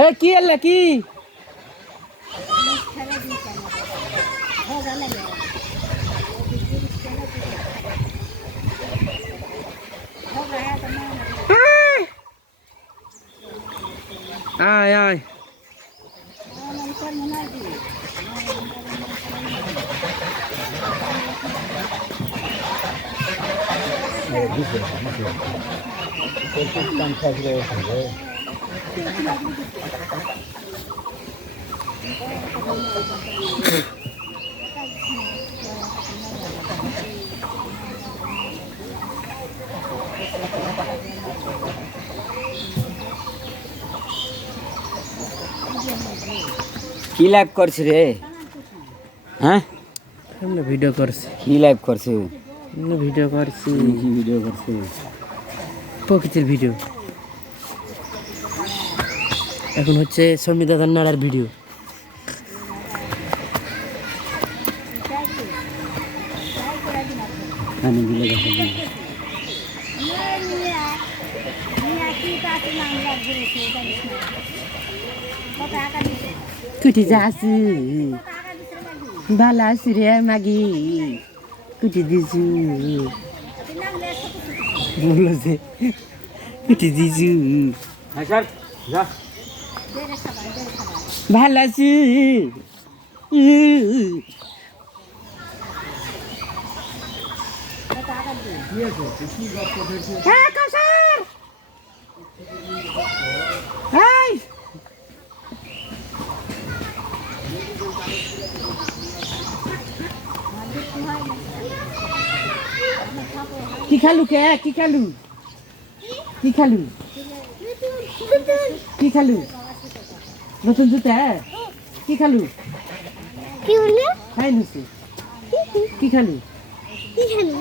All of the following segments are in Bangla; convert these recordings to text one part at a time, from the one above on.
এ কি এলে কি আয় আয় কি লাইভ করছিস রে? হ্যাঁ আমরা ভিডিও করছি। কি লাইভ করছিস? আমরা ভিডিও করছি। কি ভিডিও করছিস? প্রকৃতির ভিডিও। এখন হচ্ছে সমী দাদার নাড়ার ভিডিও। কুটি যাচ্ছি ভালো আছি রে মাগি কুটি দিছু বললো যে কুটি দিছু ভালো আছি কি খালু কে কি খালু কি খালু কি খালু নতুন জুতা কি খালু কি হলো খাই নছি কি খালু কি খালু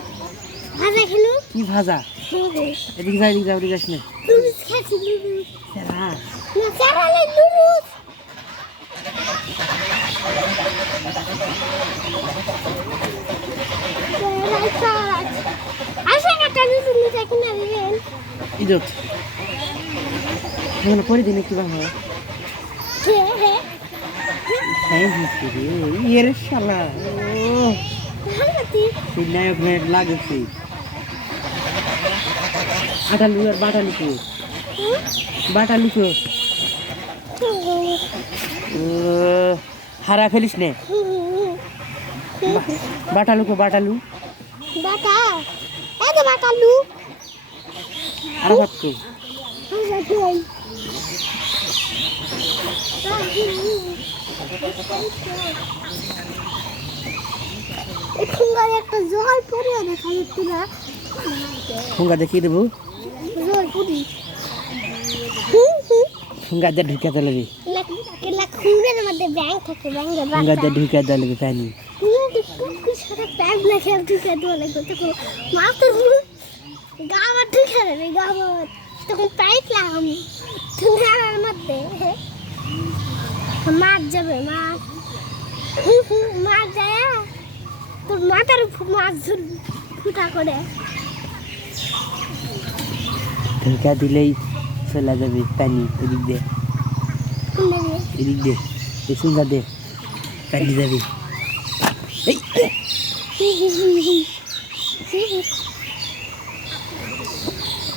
ভাজা খেলো কি ভাজা এদিকে যাই এদিকে যাও এদিকে আসলে লুডুস খাচ্ছি লুডুস সেরা না সারা লাই লুডুস আসেন একটা লুডুস নিতে কিনা দিবেন ইজত মনে করে দিন একটু ভালো ইয়ের শালা সেই নায়ক নায়ক লাগছে আটালু আর বাটালুকো বাটালুকো হারা ফেলিস নে বাটালুকো বাটালু বাটা এত বাটালু আর ভাবতো একটা জল পরে দেখা যাচ্ছে না ঠোঙ্গা দেখিয়ে দেবো জল পুরি ঠোঙ্গা দিয়ে ঢুকে দেবে খুঁড়ের মধ্যে ব্যাংক থাকে ব্যাংকে ঠোঙ্গা দিয়ে ঢুকে দেবে পানি সাথে প্যান্ট লেখে ঢুকে দেওয়া লাগবে তখন মাথার গাবার ঢুকে দেবে গাবার তখন পাইপ লাগাম ঠোঙ্গার মধ্যে মাছ যাবে মাছ মাছ যায় তোর মাথার মাছ ধরবি ফুটা করে ঢুকা দিলেই চলে যাবে পানি এদিক দিয়ে এদিক দিয়ে এই সুন্দর দে পানি যাবে এই